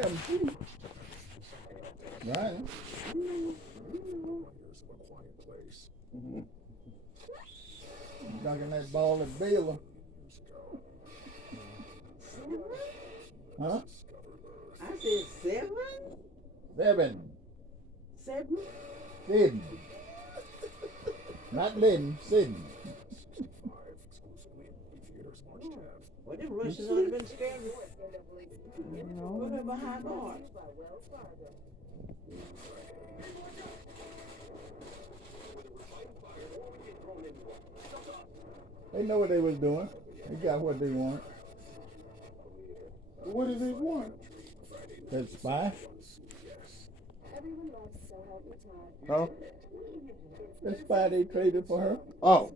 17. Right. Mm-hmm. Dunking that ball at Baylor. Huh? I said 7? 7. 7? 7. Not 11, 7. Well, them Russians ought to have been scared. Put her behind bars. They know what they was doing. They got what they want. What did they want? That spy. Huh? That spy they traded for her. Oh.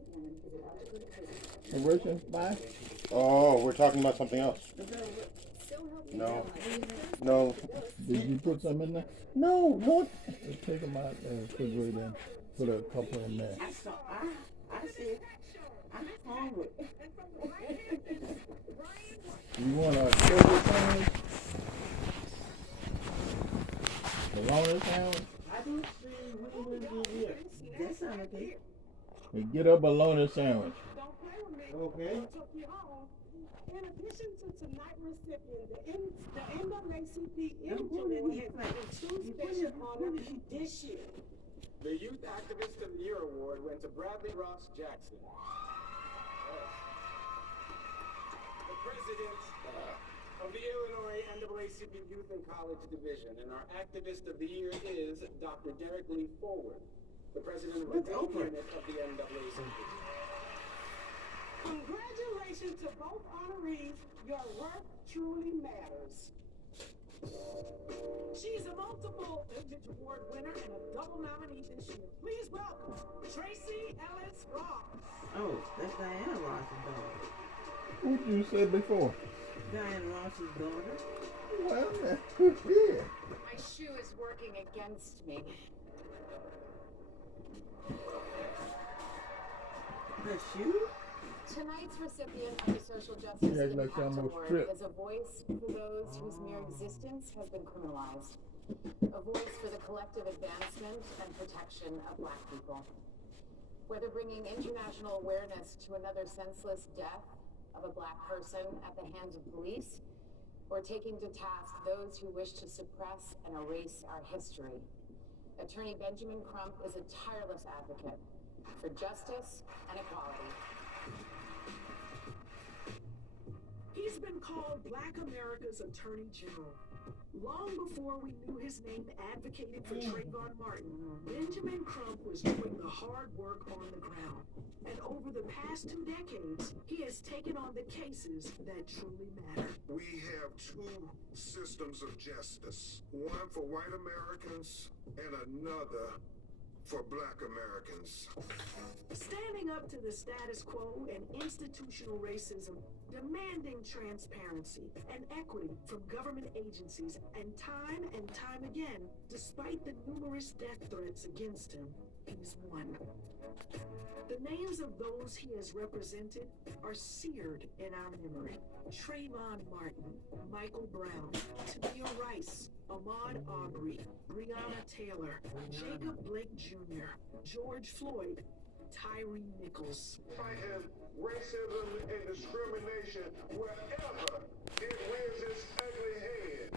The Russian spy. Oh, we're talking about something else. No. No. Did you put some in there? No, what? Let's take them out and put it in. Put a couple in there. I said, I'm hungry. You want a sugar sandwich? Bologna sandwich? I do see we will do here. That sounds good. Hey, get a bologna sandwich. Okay. In addition to tonight's recipient, the NAACP Benjamin has been two special honors this year. The Youth Activist of the Year Award went to Bradley Ross Jackson. The president of the Illinois NAACP Youth and College Division, and our Activist of the Year is Dr. Derek Lee Forward, the president of the Green Unit of the NAACP. Congratulations to both honorees. Your work truly matters. She's a multiple Vintage Award winner and a double nominee this year. Please welcome Tracy Ellis Ross. Oh, that's Diana Ross's daughter. What you said before? Diana Ross's daughter. Well, that's good. My shoe is working against me. The shoe? Tonight's recipient of the Social Justice like Impact almost Award tripped. is a voice for those whose mere existence has been criminalized. A voice for the collective advancement and protection of Black people. Whether bringing international awareness to another senseless death of a Black person at the hands of police, or taking to task those who wish to suppress and erase our history. Attorney Benjamin Crump is a tireless advocate for justice and equality. He's been called Black America's Attorney General. Long before we knew his name advocating for Trayvon Martin, Benjamin Crump was doing the hard work on the ground. And over the past 2 decades, he has taken on the cases that truly matter. We have two systems of justice, one for white Americans and another for Black Americans. Standing up to the status quo and institutional racism, demanding transparency and equity from government agencies, and time again, despite the numerous death threats against him, he's won. The names of those he has represented are seared in our memory. Trayvon Martin, Michael Brown, Tamir Rice, Ahmaud Arbery, Breonna Taylor, Jacob Blake Jr., George Floyd, Tyree Nichols. Fighting racism and discrimination wherever it rears its ugly head.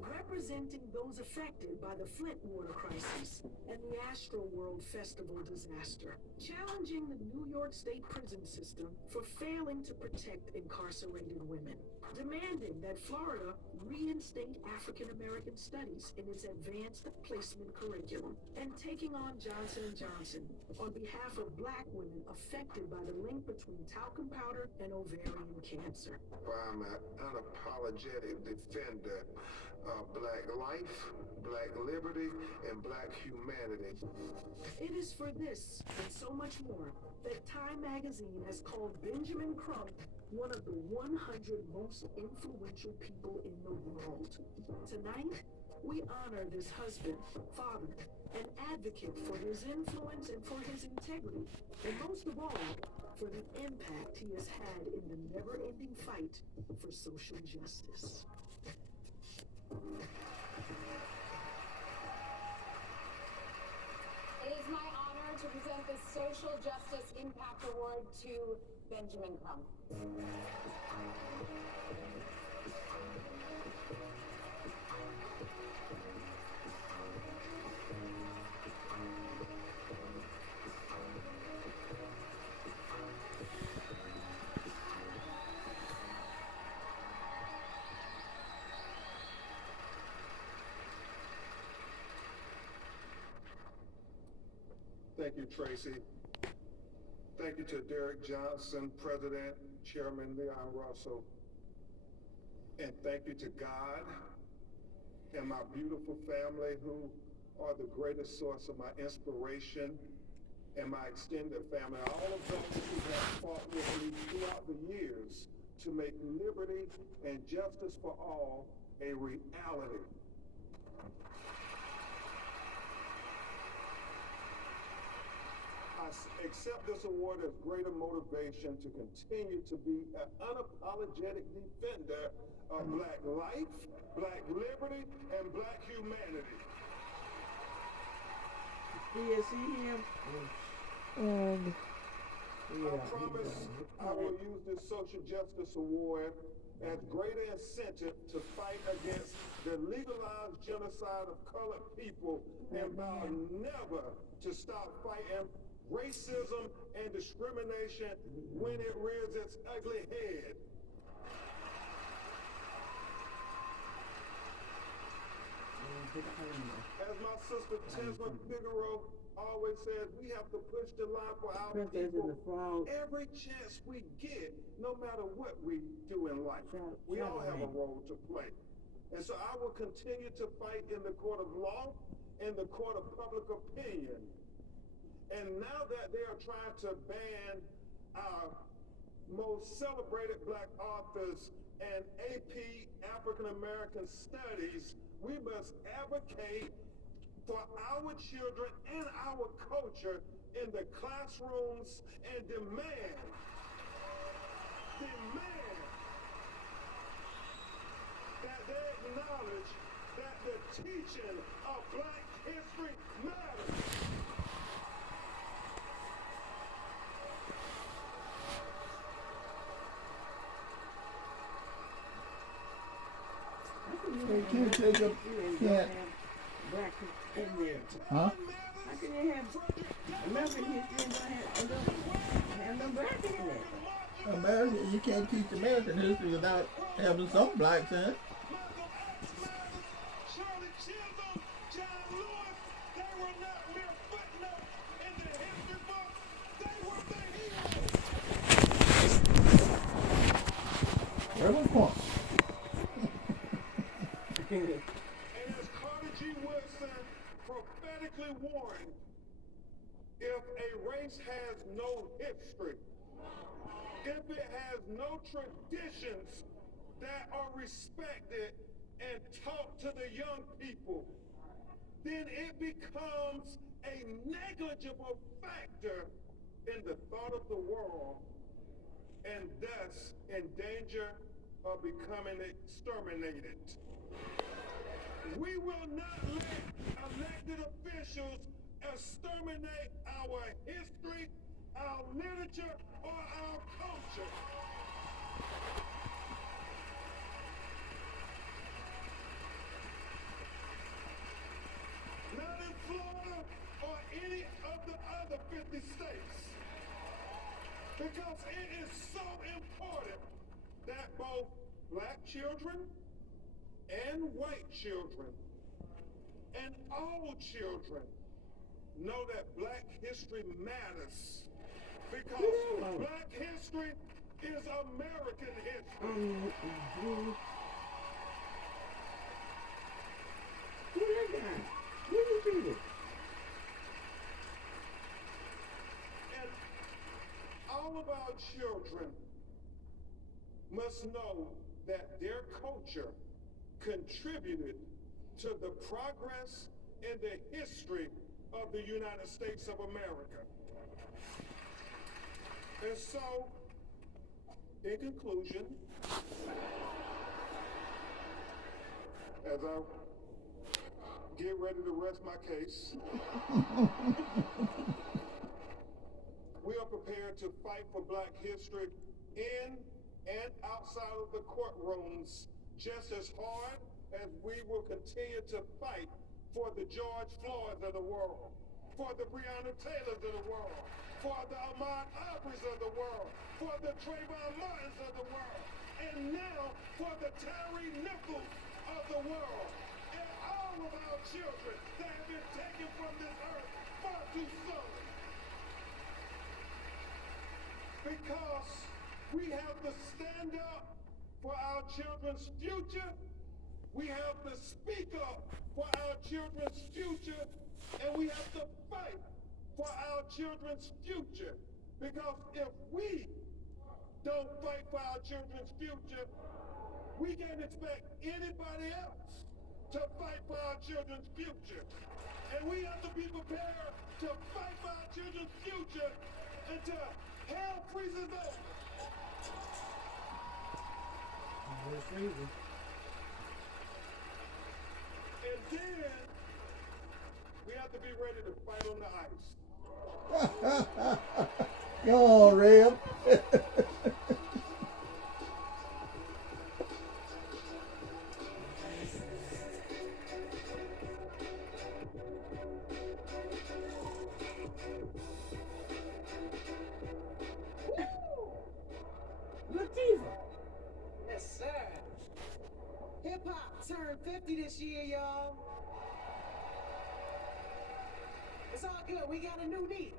Representing those affected by the Flint water crisis and the Astroworld Festival disaster. Challenging the New York State prison system for failing to protect incarcerated women. Demanding that Florida reinstate African American studies in its advanced placement curriculum. And taking on Johnson & Johnson on behalf of Black women affected by the link between talcum powder and ovarian cancer. I'm an unapologetic defender of Black life, Black liberty, and Black humanity. It is for this and so much more that Time magazine has called Benjamin Crump one of the 100 most influential people in the world. Tonight, we honor this husband, father, and advocate for his influence and for his integrity, and most of all, for the impact he has had in the never-ending fight for social justice. It is my honor to present the Social Justice Impact Award to Benjamin Crump. Thank you, Tracy. Thank you to Derek Johnson, President, Chairman Leon Russell. And thank you to God and my beautiful family who are the greatest source of my inspiration and my extended family. All of those who have fought with me throughout the years to make liberty and justice for all a reality. I accept this award as greater motivation to continue to be an unapologetic defender of Black life, Black liberty, and Black humanity. Yeah, see him? I promise I will use this social justice award as greater incentive to fight against the legalized genocide of colored people and vow never to stop fighting racism and discrimination when it rears its ugly head. As my sister Tesla Figaro always says, we have to push the line for our people every chance we get, no matter what we do in life. We all have a role to play. And so I will continue to fight in the court of law, in the court of public opinion. And now that they are trying to ban our most celebrated Black authors and AP African American Studies, we must advocate for our children and our culture in the classrooms and demand that they acknowledge that the teaching of Black history matters. They can't take up, can't, Black in there. huh? How can they have American history and not have no black in there? America, you can't teach American history without having some blacks in it. Shirley Chisholm, John Lewis, they were not mere footnotes in the history book. They were the heroes. Reverend Point. And as Carter G. Woodson prophetically warned, if a race has no history, if it has no traditions that are respected and taught to the young people, then it becomes a negligible factor in the thought of the world and thus in danger of becoming exterminated. We will not let elected officials exterminate our history, our literature, or our culture. Not in Florida or any of the other 50 states. Because it is so important that both Black children and white children and all children know that Black history matters. Because Black history is American history. Who that guy? Who you treated? And all of our children must know that their culture contributed to the progress and the history of the United States of America. And so, in conclusion, as I get ready to rest my case, we are prepared to fight for Black history in and outside of the courtrooms just as hard as we will continue to fight for the George Floyds of the world, for the Breonna Taylors of the world, for the Ahmaud Arbery's of the world, for the Trayvon Martins of the world, and now for the Tyre Nichols of the world, and all of our children that have been taken from this earth far too soon. Because we have to stand up for our children's future, we have to speak up for our children's future, and we have to fight for our children's future. Because if we don't fight for our children's future, we can't expect anybody else to fight for our children's future. And we have to be prepared to fight for our children's future until hell freezes over. And then we have to be ready to fight on the ice. Come on, Reb. Latifah. Yes, sir. Hip hop turned 50 this year, y'all. It's all good. We got a new beat.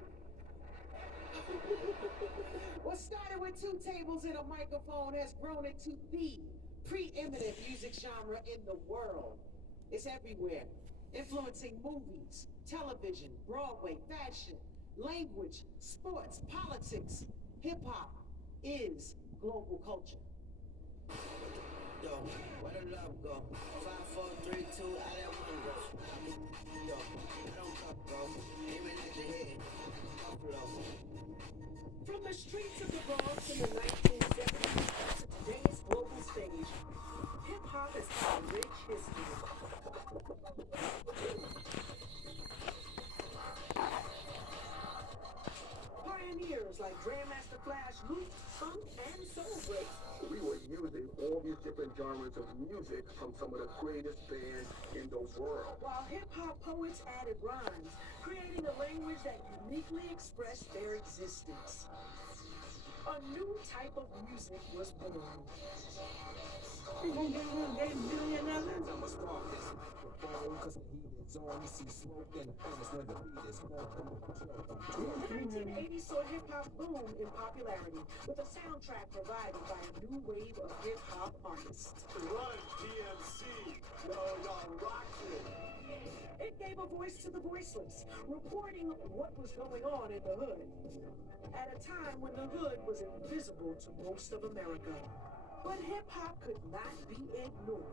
What started with 2 tables and a microphone has grown into the preeminent music genre in the world. It's everywhere, influencing movies, television, Broadway, fashion, language, sports, politics. Hip hop is global culture. Yo, where the love go? 5, 4, 3, 2, I let one go. Yo, I don't cut, bro. Aiming at your head. Buffalo. From the streets of the Bronx in the 1970s to today's global stage, hip-hop has had a rich history. Pioneers like Grandmaster Flash, Luke, Funk, and Soul Breaks. We were using all these different genres of music from some of the greatest bands in the world. While hip-hop poets added rhymes, creating a language that uniquely expressed their existence. A new type of music was born. You gonna get one game million others? I'ma spark this microphone, cause the heat is on. You see smoke and the furnace where the beat is on. The 1980s saw hip-hop boom in popularity, with a soundtrack provided by a new wave of hip-hop artists. Run, DMC. Y'all rocked it. It gave a voice to the voiceless, reporting what was going on in the hood, at a time when the hood was invisible to most of America. But hip-hop could not be ignored.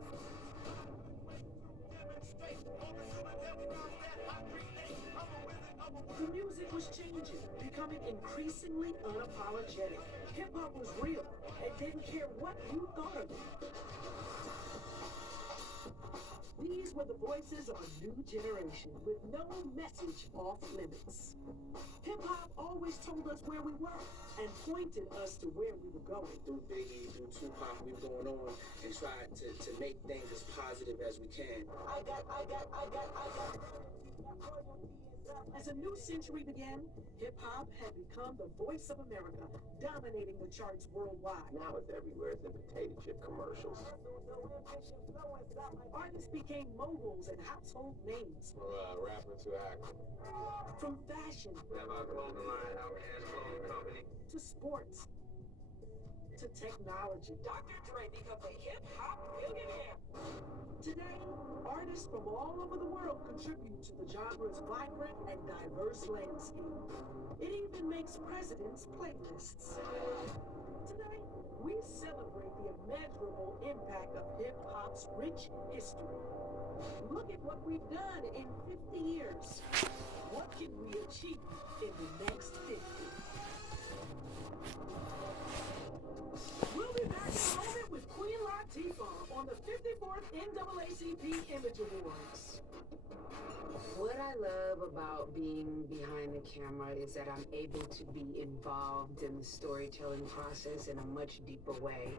The music was changing, becoming increasingly unapologetic. Hip-hop was real and didn't care what you thought of it. These were the voices of a new generation with no message off limits. Hip-hop always told us where we were and pointed us to where we were going. Through Biggie, through Tupac, we've gone on and tried to make things as positive as we can. As a new century began, hip-hop had become the voice of America, dominating the charts worldwide. Now it's everywhere. It's in potato chip commercials. Artists became moguls and household names. From rapper to actor. From fashion to sports to technology. Dr. Dre becomes a hip-hop billionaire. Today, artists from all over the world contribute to the genre's vibrant and diverse landscape. It even makes presidents' playlists. Today, we celebrate the immeasurable impact of hip-hop's rich history. Look at what we've done in 50 years. What can we achieve in the next 50? We'll be back in a moment with Queen Latifah on the 54th NAACP MVP Image Awards. What I love about being behind the camera is that I'm able to be involved in the storytelling process in a much deeper way.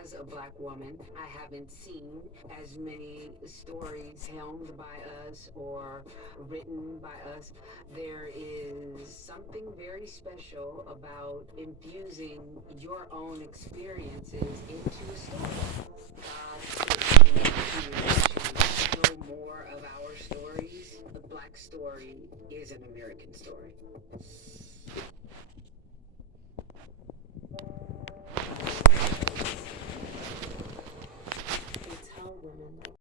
As a Black woman, I haven't seen as many stories helmed by us or written by us. There is something very special about infusing your own experiences into a story. God put me here to know more of our stories. A Black story is an American story.